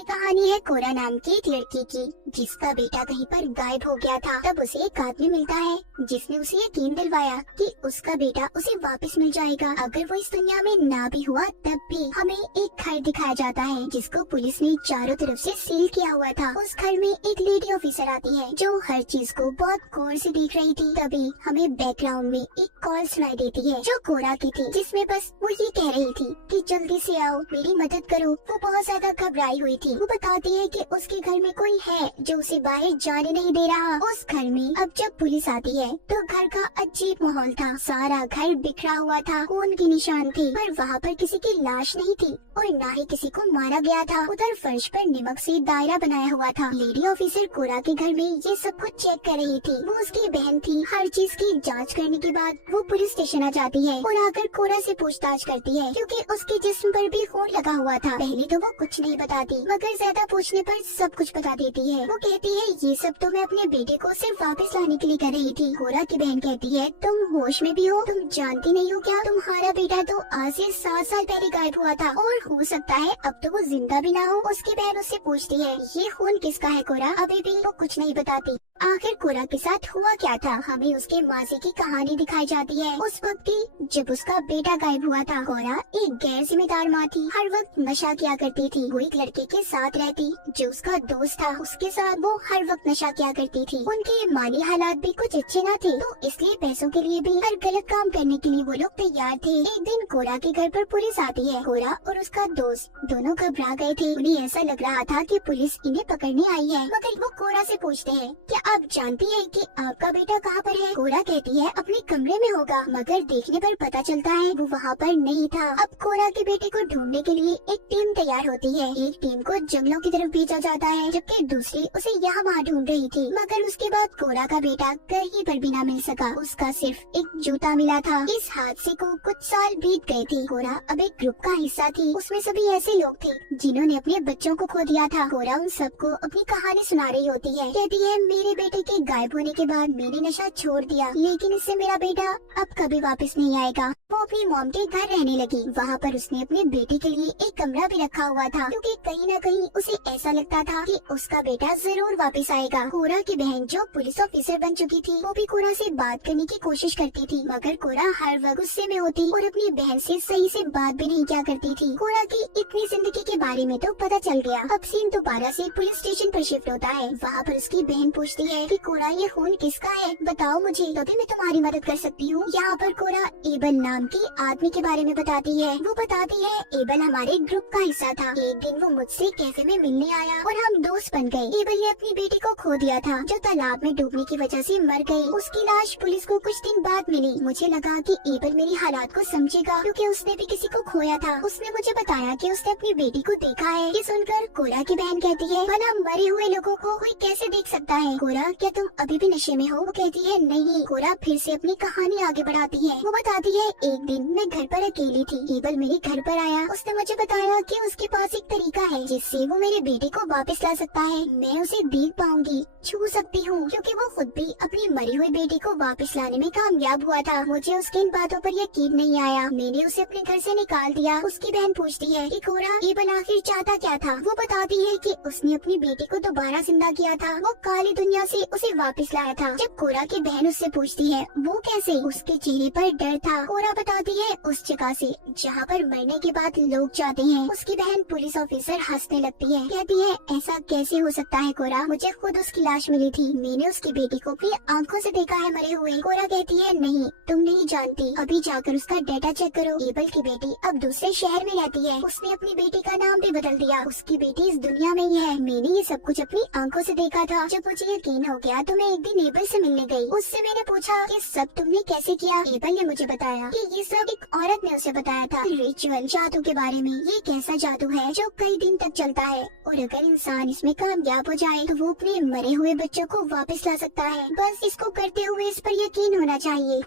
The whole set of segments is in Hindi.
ये कहानी है कोरा नाम की एक लड़की की, जिसका बेटा कहीं पर गायब हो गया था। तब उसे एक आदमी मिलता है जिसने उसे यकीन दिलवाया कि उसका बेटा उसे वापस मिल जाएगा, अगर वो इस दुनिया में ना भी हुआ तब भी। हमें एक घर दिखाया जाता है जिसको पुलिस ने चारों तरफ से सील किया हुआ था। उस घर में एक लेडी ऑफिसर आती है जो हर चीज को बहुत गौर से देख रही थी। तभी हमें बैकग्राउंड में एक कॉल सुनाई देती है जो कोरा की थी, जिसमें बस वो ये कह रही थी कि जल्दी से आओ, मेरी मदद करो। वो बहुत ज्यादा घबराई हुई थी। वो बताती है कि उसके घर में कोई है जो उसे बाहर जाने नहीं दे रहा। उस घर में अब जब पुलिस आती है तो घर का अजीब माहौल था। सारा घर बिखरा हुआ था, खून के निशान थे, पर वहाँ पर किसी की लाश नहीं थी और न ही किसी को मारा गया था। उधर फर्श पर नमक से दायरा बनाया हुआ था। लेडी ऑफिसर कोरा के घर में ये सब कुछ चेक कर रही थी। वो उसकी बहन थी। हर चीज की जांच करने के बाद वो पुलिस स्टेशन आ जाती है और आकर कोरा से पूछताछ करती है, क्योंकि उसके जिस्म पर भी खून लगा हुआ था। पहले तो वो कुछ नहीं बताती, मगर ज्यादा पूछने पर सब कुछ बता देती है। वो कहती है ये सब तो मैं अपने बेटे को सिर्फ वापस लाने के लिए कर रही थी। कोरा की बहन कहती है तुम होश में भी हो? तुम जानती नहीं हो क्या? तुम्हारा बेटा तो आज से 7 साल पहले गायब हुआ था और हो सकता है अब तो वो जिंदा भी ना हो। उसकी बहन उससे पूछती है ये खून किसका है कोरा? अभी भी वो कुछ नहीं बताती। आखिर कोरा के साथ हुआ क्या था? हमें उसके मासी की कहानी दिखाई जाती है। उस वक्त की जब उसका बेटा गायब हुआ था। कोरा एक गैर जिम्मेदार माँ थी, हर वक्त नशा किया करती थी। वो एक लड़के के साथ रहती जो उसका दोस्त था, उसके साथ वो हर वक्त नशा किया करती थी। उनके माली हालात भी कुछ अच्छे न थे, तो इसलिए पैसों के लिए भी हर गलत काम करने के लिए वो लोग तैयार थे। एक दिन कोरा के घर पर पुलिस आती है। कोरा और उसका दोस्त दोनों घबरा गए थे। उन्हें ऐसा लग रहा था कि पुलिस इन्हें पकड़ने आई है। मगर वो कोरा से पूछते हैं क्या आप जानती है कि आपका बेटा कहाँ पर है? कोरा कहती है अपने कमरे में होगा, मगर देखने पर पता चलता है वो वहाँ पर नहीं था। अब कोरा के बेटे को ढूंढने के लिए एक टीम तैयार होती है। एक टीम को जंगलों की तरफ भेजा जाता है, जबकि दूसरी उसे यहाँ वहाँ ढूंढ रही थी। मगर उसके बाद कोरा का बेटा कहीं पर भी न मिल सका। उसका सिर्फ एक जूता मिला था। इस हादसे को कुछ साल बीत गए थे। कोरा अब एक ग्रुप का हिस्सा थी। उसमें सभी ऐसे लोग थे जिन्होंने अपने बच्चों को खो दिया था। कोरा उन सबको अपनी कहानी सुना रही होती है। कहती है मेरे बेटे के गायब होने के बाद मैंने नशा छोड़ दिया, लेकिन इससे मेरा बेटा अब कभी वापस नहीं आएगा। वो अपनी मॉम के घर रहने लगी। वहाँ पर उसने अपने बेटे के लिए एक कमरा भी रखा हुआ था, क्योंकि कहीं न कहीं उसे ऐसा लगता था कि उसका बेटा जरूर वापस आएगा। कोरा की बहन जो पुलिस ऑफिसर बन चुकी थी, वो भी कोरा से बात करने की कोशिश करती थी, मगर कोरा हर वक्त गुस्से में होती और अपनी बहन से सही से बात भी नहीं किया करती थी। कोरा की इतनी जिंदगी के बारे में तो पता चल गया। अब सीन दोबारा से पुलिस स्टेशन पर शिफ्ट होता है। वहाँ पर उसकी बहन पूछती है कि कोरा ये खून किसका है? बताओ मुझे, तभी मैं तुम्हारी मदद कर सकती हूँ। यहाँ पर कोरा एबल नाम की आदमी के बारे में बताती है। वो बताती है एबल हमारे ग्रुप का हिस्सा था। एक दिन वो मुझसे कैफे में मिलने आया और हम दोस्त बन गए। एबल ने अपनी बेटी को खो दिया था, जो तालाब में डूबने की वजह से मर गई। उसकी लाश पुलिस को कुछ दिन बाद मिली। मुझे लगा कि एबल मेरी हालात को समझेगा, क्योंकि उसने भी किसी को खोया था। उसने मुझे बताया कि उसने अपनी बेटी को देखा है। ये सुनकर कोरा की बहन कहती है भला मरे हुए लोगों को कोई कैसे देख सकता है? कोरा क्या तुम अभी भी नशे में हो? वो कहती है नहीं। कोरा फिर से अपनी कहानी आगे बढ़ाती है। वो बताती है एक दिन मैं घर पर अकेली थी। एबल मेरे घर पर आया। उसने मुझे बताया कि उसके पास एक तरीका है जिससे वो मेरे बेटे को वापस ला सकता है। मैं उसे देख पाऊंगी, छू सकती हूँ, क्योंकि वो खुद भी अपनी मरी हुई बेटी को वापस लाने में कामयाब हुआ था। मुझे उसकी इन बातों पर यकीन नहीं आया। मैंने उसे अपने घर से निकाल दिया। उसकी बहन पूछती है कि कोरा एबल आखिर चाहता क्या था? वो बताती है कि उसने अपनी बेटी को दोबारा जिंदा किया था। वो काली दुनिया से उसे वापस लाया था। जब कोरा की बहन उससे पूछती है वो कैसे? उसके चेहरे पर डर था। कोरा बताती है उस जगह से जहाँ पर मरने के बाद लोग जाते हैं। उसकी बहन पुलिस ऑफिसर हंसने लगती है। कहती है ऐसा कैसे हो सकता है कोरा? मुझे खुद उसकी लाश मिली थी। मैंने उसकी बेटी को अपनी आंखों से देखा है मरे हुए। कोरा कहती है नहीं, तुम नहीं जानती। अभी जाकर उसका डेटा चेक करो। एबल की बेटी अब दूसरे शहर में रहती है। उसने अपनी बेटी का नाम भी बदल दिया। उसकी बेटी इस दुनिया में ही है। मैंने ये सब कुछ अपनी आंखों से देखा था। जब मुझे यकीन हो गया तो मैं एक दिन एबल से मिलने गई। उससे मैंने पूछा कि सब तुमने कैसे किया? एबल ने मुझे बताया कि ये सब एक औरत ने उसे बताया था। रिचुअल जादू के बारे में। ये कैसा जादू है जो कई दिन तक चलता है, और अगर इंसान इसमें कामयाब हो जाए तो वो अपने मरे हुए बच्चों को वापस ला सकता है। बस इसको करते हुए इस पर यकीन होना चाहिए।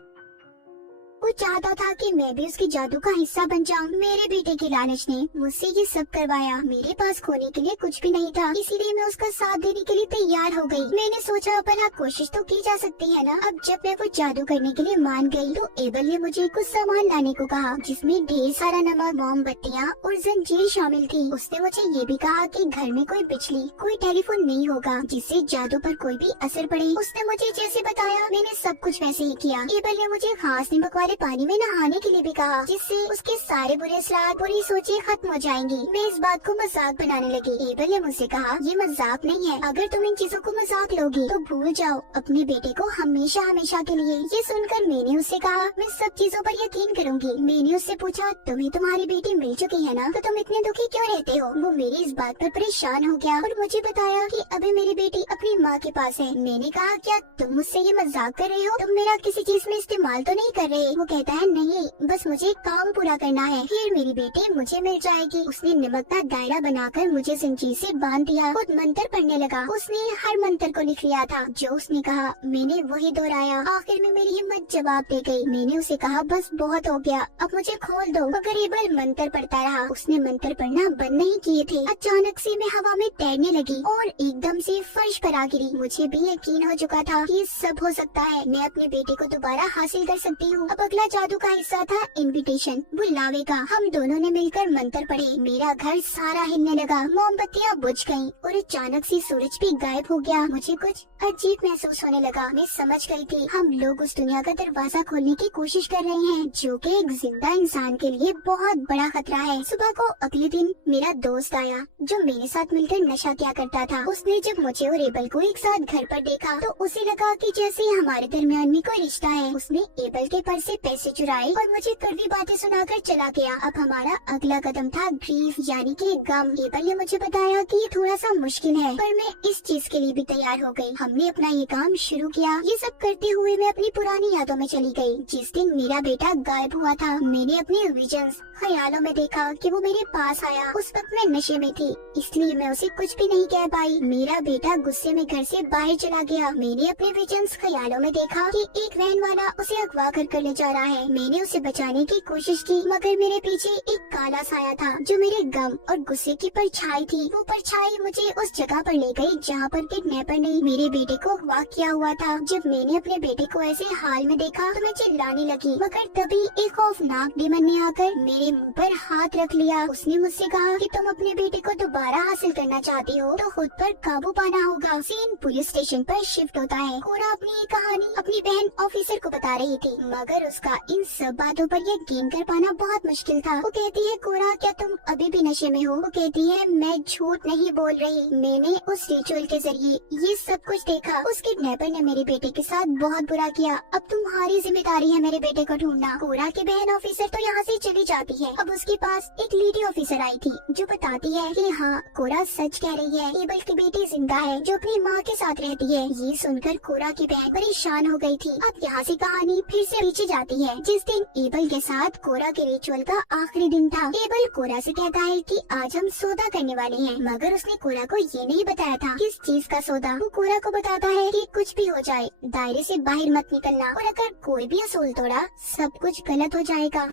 वो चाहता था कि मैं भी उसके जादू का हिस्सा बन जाऊं। मेरे बेटे की लालच ने मुझसे ये सब करवाया। मेरे पास खोने के लिए कुछ भी नहीं था, इसीलिए मैं उसका साथ देने के लिए तैयार हो गई। मैंने सोचा भला कोशिश तो की जा सकती है ना। अब जब मैं वो जादू करने के लिए मान गई तो एबल ने मुझे कुछ सामान लाने को कहा, जिसमें ढेर सारा नमक, मोमबत्तियाँ और जंजीर शामिल थी। उसने मुझे ये भी कहा कि घर में कोई बिजली, कोई टेलीफोन नहीं होगा जिससे जादू पर कोई भी असर पड़े। उसने मुझे जैसे बताया मैंने सब कुछ वैसे ही किया। एबल ने मुझे खास नमक वाले पानी में नहाने के लिए भी कहा, जिससे उसके सारे बुरे असरात, बुरी सोचें खत्म हो जाएंगी। मैं इस बात को मजाक बनाने लगी। एबल ने मुझसे कहा, ये मजाक नहीं है, अगर तुम इन चीजों को मजाक लोगी तो भूल जाओ अपने बेटे को हमेशा हमेशा के लिए। ये सुनकर मैंने उससे कहा, मैं सब चीजों पर यकीन करूंगी। मैंने उससे पूछा, तुम्हें तुम्हारी बेटी मिल चुकी है ना, तो तुम इतने दुखी क्यों रहते हो? वो मेरी इस बात पर परेशान हो गया और मुझे बताया कि अभी मेरी बेटी अपनी माँ के पास है। मैंने कहा, क्या तुम मुझसे ये मजाक कर रहे हो? तुम मेरा किसी चीज में इस्तेमाल तो नहीं कर रहे? वो कहता है, नहीं, बस मुझे काम पूरा करना है, फिर मेरी बेटी मुझे मिल जाएगी। उसने नमक का दायरा बनाकर मुझे जंजीर से बांध दिया। खुद मंत्र पढ़ने लगा। उसने हर मंत्र को लिख लिया था जो उसने कहा। मैंने वही दोहराया। आखिर में मेरी हिम्मत जवाब दे गई। मैंने उसे कहा, बस बहुत हो गया, अब मुझे खोल दो। मगर एबल मंत्र पढ़ता रहा। उसने मंत्र पढ़ना बंद नहीं किए थे। अचानक से मैं हवा में तैरने लगी और एकदम से फर्श पर आ गिरी। मुझे भी यकीन हो चुका था कि सब हो सकता है, मैं अपने बेटे को दोबारा हासिल कर सकती हूँ। अब अगला जादू का हिस्सा था इनविटेशन, बुलावे का। हम दोनों ने मिलकर मंत्र पढ़े। मेरा घर सारा हिलने लगा, मोमबत्तियाँ बुझ गयी और अचानक से सूरज भी गायब हो गया। मुझे कुछ अजीब महसूस होने लगा। मैं समझ गई थी हम लोग उस दुनिया का दरवाजा खोलने की कोशिश कर रहे हैं, जो कि एक जिंदा इंसान के लिए बहुत बड़ा खतरा है। सुबह को अगले दिन मेरा दोस्त आया जो मेरे साथ मिलकर नशा किया करता था। उसने जब मुझे और एबल को एक साथ घर पर देखा तो उसे लगा कि जैसे हमारे दरमियान में कोई रिश्ता है। उसने एबल के पर्स से पैसे चुराए और मुझे कड़वी बातें सुनाकर चला गया। अब हमारा अगला कदम था ग्रीफ, यानी कि गम। एबल ने मुझे बताया कि ये थोड़ा सा मुश्किल है, पर मैं इस चीज के लिए भी तैयार हो गई। हमने अपना ये काम शुरू किया। ये सब करते हुए मैं अपनी पुरानी यादों में चली गई। जिस दिन मेरा बेटा गायब हुआ था, मैंने अपने विजन्स, ख्यालों में देखा कि वो मेरे पास आया। उस वक्त मैं नशे में थी, इसलिए मैं उसे कुछ भी नहीं कह पाई। मेरा बेटा गुस्से में घर से बाहर चला गया। मैंने अपने विजन्स, ख्यालों में देखा कि एक वैन वाला उसे अगवा कर ले जा रहा है। मैंने उसे बचाने की कोशिश की, मगर मेरे पीछे एक काला साया था जो मेरे गम और गुस्से की परछाई थी। वो परछाई मुझे उस जगह पर ले गई जहाँ पर किडनैपर ने मेरे बेटे को अगवा किया हुआ था। जब मैंने अपने बेटे को ऐसे हाल में देखा तो मैं चिल्लाने लगी, मगर तभी एक खौफनाक डेमन ने आकर मेरे मुंह पर हाथ रख लिया। उसने मुझसे कहा कि तुम अपने बेटे को दोबारा हासिल करना चाहती हो तो खुद पर काबू पाना होगा। सीन पुलिस स्टेशन पर शिफ्ट होता है। कोरा अपनी ये कहानी अपनी बहन ऑफिसर को बता रही थी, मगर उसका इन सब बातों पर यकीन कर पाना बहुत मुश्किल था। वो कहती है, कोरा क्या तुम अभी भी नशे में हो? वो कहती है, मैं झूठ नहीं बोल रही, मैंने उस रिचुअल के जरिए ये सब कुछ देखा। उस किडनैपर ने मेरे बेटे के साथ बहुत बुरा किया। अब तुम्हारी जिम्मेदारी है मेरे बेटे को ढूंढना। कोरा की बहन ऑफिसर तो यहाँ से चली जाती है। अब उसके पास एक लेडी ऑफिसर आई थी जो बताती है कि हाँ, कोरा सच कह रही है, एबल की बेटी जिंदा है जो अपनी माँ के साथ रहती है। ये सुनकर कोरा की बहन परेशान हो गई थी। अब यहाँ से कहानी फिर से पीछे जाती है। जिस दिन एबल के साथ कोरा के रिचुअल का आखिरी दिन था, एबल कोरा से कहता है कि आज हम सौदा करने वाले हैं, मगर उसने कोरा को ये नहीं बताया था किस चीज का सौदा। वो कोरा को बताता है कि कुछ भी हो जाए, दायरे से बाहर मत निकलना, और अगर कोई भी असूल तोड़ा सब कुछ गलत हो जाएगा।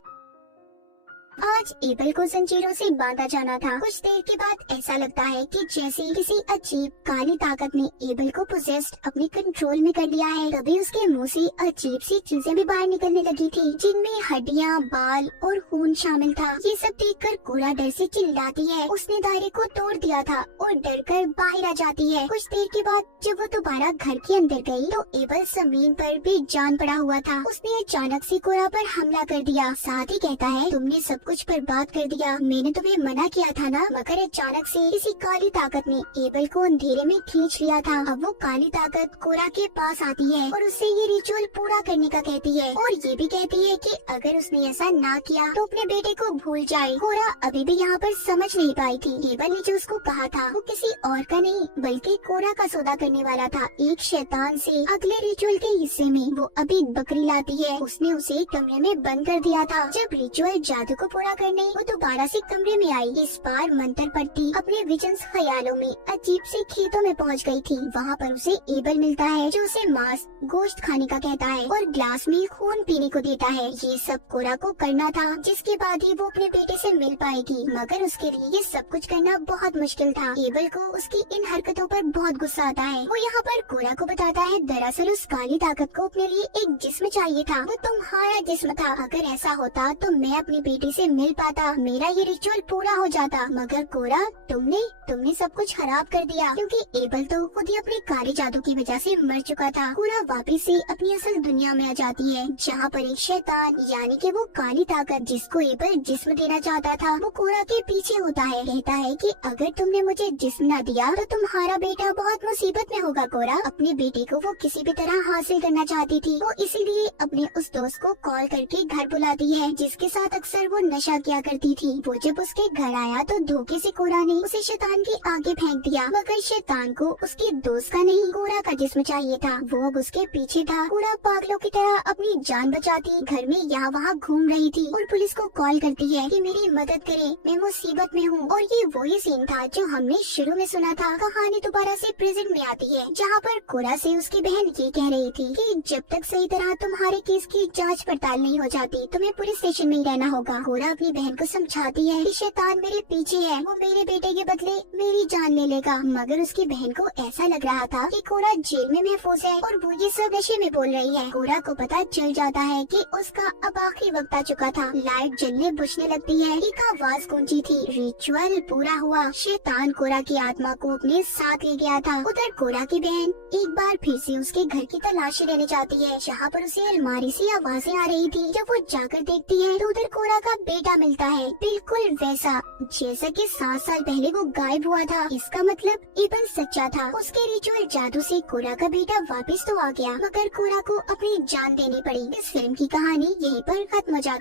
आज एबल को जंजीरों से बांधा जाना था। कुछ देर के बाद ऐसा लगता है कि जैसे किसी अजीब काली ताकत ने एबल को पोजेस्ड अपने कंट्रोल में कर लिया है। तभी उसके मुंह से अजीब सी चीजें भी बाहर निकलने लगी थी, जिनमें हड्डियां, बाल और खून शामिल था। ये सब देखकर कोरा डर से चिल्लाती है। उसने दायरे को तोड़ दिया था और डर कर बाहर आ जाती है। कुछ देर के बाद जब वो दोबारा घर के अंदर गई तो एबल जमीन पर बेजान पड़ा हुआ था। उसने अचानक से कोरा पर हमला कर दिया। साथ ही कहता है, तुमने सब कुछ बर्बाद कर दिया, मैंने तुम्हें मना किया था ना। मगर अचानक से किसी काली ताकत ने एबल को अंधेरे में खींच लिया था। अब वो काली ताकत कोरा के पास आती है और उससे ये रिचुअल पूरा करने का कहती है, और ये भी कहती है कि अगर उसने ऐसा ना किया तो अपने बेटे को भूल जाए। कोरा अभी भी यहाँ पर समझ नहीं पाई थी। एबल ने जो उसको कहा था वो किसी और का नहीं बल्कि कोरा का सौदा करने वाला था, एक शैतान से। अगले रिचुअल के हिस्से में वो अभी बकरी लाती है। उसने उसे एक कमरे में बंद कर दिया था। जब रिचुअल जादू को पूरा करने वो दोबारा से कमरे में आई। इस बार मंत्र पढ़ती अपने विजन्स ख्यालों में अजीब से खेतों में पहुंच गई थी। वहाँ पर उसे एबल मिलता है जो उसे मांस गोश्त खाने का कहता है और ग्लास में खून पीने को देता है। ये सब कोरा को करना था, जिसके बाद ही वो अपने बेटे से मिल पाएगी, मगर उसके लिए ये सब कुछ करना बहुत मुश्किल था। एबल को उसकी इन हरकतों पर बहुत गुस्सा आता है। वो यहाँ पर कोरा को बताता है दरअसल उस काली ताकत को अपने लिए एक जिस्म चाहिए था, वो तुम्हारा जिस्म था। अगर ऐसा होता तो मैं अपने बेटे से मिल पाता, मेरा ये रिचुअल पूरा हो जाता। मगर कोरा तुमने सब कुछ खराब कर दिया, क्योंकि एबल तो खुद ही अपने काले जादू की वजह से मर चुका था। कोरा वापिस से अपनी असल दुनिया में आ जाती है, जहाँ पर एक शैतान यानी कि वो काली ताकत जिसको एबल जिस्म देना चाहता था, वो कोरा के पीछे होता है। कहता है कि अगर तुमने मुझे जिस्म न दिया तो तुम्हारा बेटा बहुत मुसीबत में होगा। कोरा अपने बेटे को वो किसी भी तरह हासिल करना चाहती थी। वो इसीलिए अपने उस दोस्त को कॉल करके घर बुलाती है, जिसके साथ अक्सर वो नशा किया करती थी। वो जब उसके घर आया तो धोखे से कोरा ने उसे शैतान के आगे फेंक दिया, मगर शैतान को उसके दोस्त का नहीं कोरा का जिस्म चाहिए था। वो अब उसके पीछे था। कोरा पागलों की तरह अपनी जान बचाती घर में यहाँ वहाँ घूम रही थी और पुलिस को कॉल करती है कि मेरी मदद करे, मैं मुसीबत में हूँ। और ये वही सीन था जो हमने शुरू में सुना था। कहानी दोबारा से प्रेजेंट में आती है, जहाँ पर कोरा से उसकी बहन ये कह रही थी कि जब तक सही तरह तुम्हारे केस की जांच पड़ताल नहीं हो जाती तुम्हें पुलिस स्टेशन में ही रहना होगा। कोरा अपनी बहन को समझाती है कि शैतान मेरे पीछे है, वो मेरे बेटे के बदले मेरी जान ले लेगा। मगर उसकी बहन को ऐसा लग रहा था कि कोरा जेल में महफूज है और वो ये सब नशे में बोल रही है। कोरा को पता चल जाता है कि उसका अब आखिरी वक्त आ चुका था। लाइट जलने बुझने लगती है। एक आवाज गूंजी थी, रिचुअल पूरा हुआ। शैतान कोरा की आत्मा को अपने साथ ले गया था। उधर कोरा की बहन एक बार फिर से उसके घर की तलाशी लेने जाती है, जहाँ पर उसे अलमारी से आवाजें आ रही थी। जब वो जाकर देखती है तो उधर कोरा का बेटा मिलता है, बिल्कुल वैसा जैसा कि 7 साल पहले वो गायब हुआ था। इसका मतलब एबल सच्चा था। उसके रिचुअल जादू से कोरा का बेटा वापस तो आ गया, मगर कोरा को अपनी जान देनी पड़ी। इस फिल्म की कहानी यहीं पर खत्म हो जाती है।